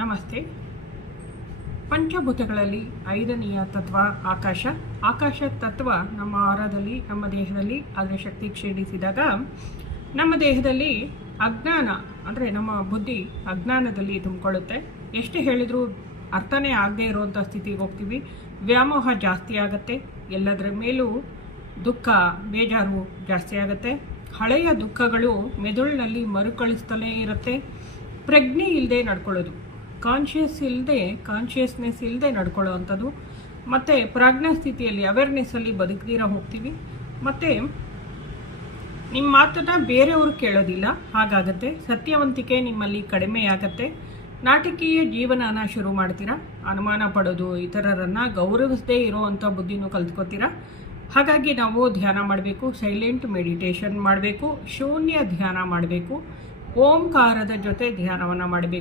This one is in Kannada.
ನಮಸ್ತೆ. ಪಂಚಭೂತಗಳಲ್ಲಿ ಐದನೆಯ ತತ್ವ ಆಕಾಶ. ಆಕಾಶ ತತ್ವ ನಮ್ಮ ಆಹಾರದಲ್ಲಿ, ನಮ್ಮ ದೇಹದಲ್ಲಿ ಅದರ ಶಕ್ತಿ ಕ್ಷೀಣಿಸಿದಾಗ ನಮ್ಮ ದೇಹದಲ್ಲಿ ಅಜ್ಞಾನ ಅಂದರೆ ನಮ್ಮ ಬುದ್ಧಿ ಅಜ್ಞಾನದಲ್ಲಿ ತುಂಬಿಕೊಳ್ಳುತ್ತೆ. ಎಷ್ಟು ಹೇಳಿದರೂ ಅರ್ಥನೇ ಆಗದೆ ಇರುವಂಥ ಸ್ಥಿತಿಗೆ ಹೋಗ್ತೀವಿ. ವ್ಯಾಮೋಹ ಜಾಸ್ತಿ ಆಗುತ್ತೆ. ಎಲ್ಲದರ ಮೇಲೂ ದುಃಖ, ಬೇಜಾರು ಜಾಸ್ತಿ ಆಗುತ್ತೆ. ಹಳೆಯ ದುಃಖಗಳು ಮೆದುಳಿನಲ್ಲಿ ಮರುಕಳಿಸ್ತಲೇ ಇರುತ್ತೆ. ಪ್ರಜ್ಞೆ ಇಲ್ಲದೆ ನಡ್ಕೊಳ್ಳೋದು, ಕಾನ್ಷಿಯಸ್ನೆಸ್ ಇಲ್ಲದೆ ನಡ್ಕೊಳ್ಳೋ ಅಂಥದ್ದು. ಮತ್ತು ಪ್ರಾಜ್ಞಾ ಸ್ಥಿತಿಯಲ್ಲಿ ಅವೇರ್ನೆಸ್ಸಲ್ಲಿ ಬದುಕದಿರ ಹೋಗ್ತೀವಿ. ಮತ್ತು ನಿಮ್ಮ ಮಾತನ್ನು ಬೇರೆಯವರು ಕೇಳೋದಿಲ್ಲ, ಹಾಗಾಗತ್ತೆ. ಸತ್ಯವಂತಿಕೆ ನಿಮ್ಮಲ್ಲಿ ಕಡಿಮೆ ಆಗತ್ತೆ. ನಾಟಕೀಯ ಜೀವನನ ಶುರು ಮಾಡ್ತೀರಾ. ಅನುಮಾನ ಪಡೋದು, ಇತರರನ್ನು ಗೌರವಿಸದೇ ಇರೋವಂಥ ಬುದ್ಧಿನೂ ಕಲ್ತ್ಕೋತೀರಾ. ಹಾಗಾಗಿ ನಾವು ಧ್ಯಾನ ಮಾಡಬೇಕು, ಸೈಲೆಂಟ್ ಮೆಡಿಟೇಷನ್ ಮಾಡಬೇಕು, ಶೂನ್ಯ ಧ್ಯಾನ ಮಾಡಬೇಕು, ಓಂಕಾರದ ಜೊತೆ ಧ್ಯಾನವನ್ನು ಮಾಡಬೇಕು.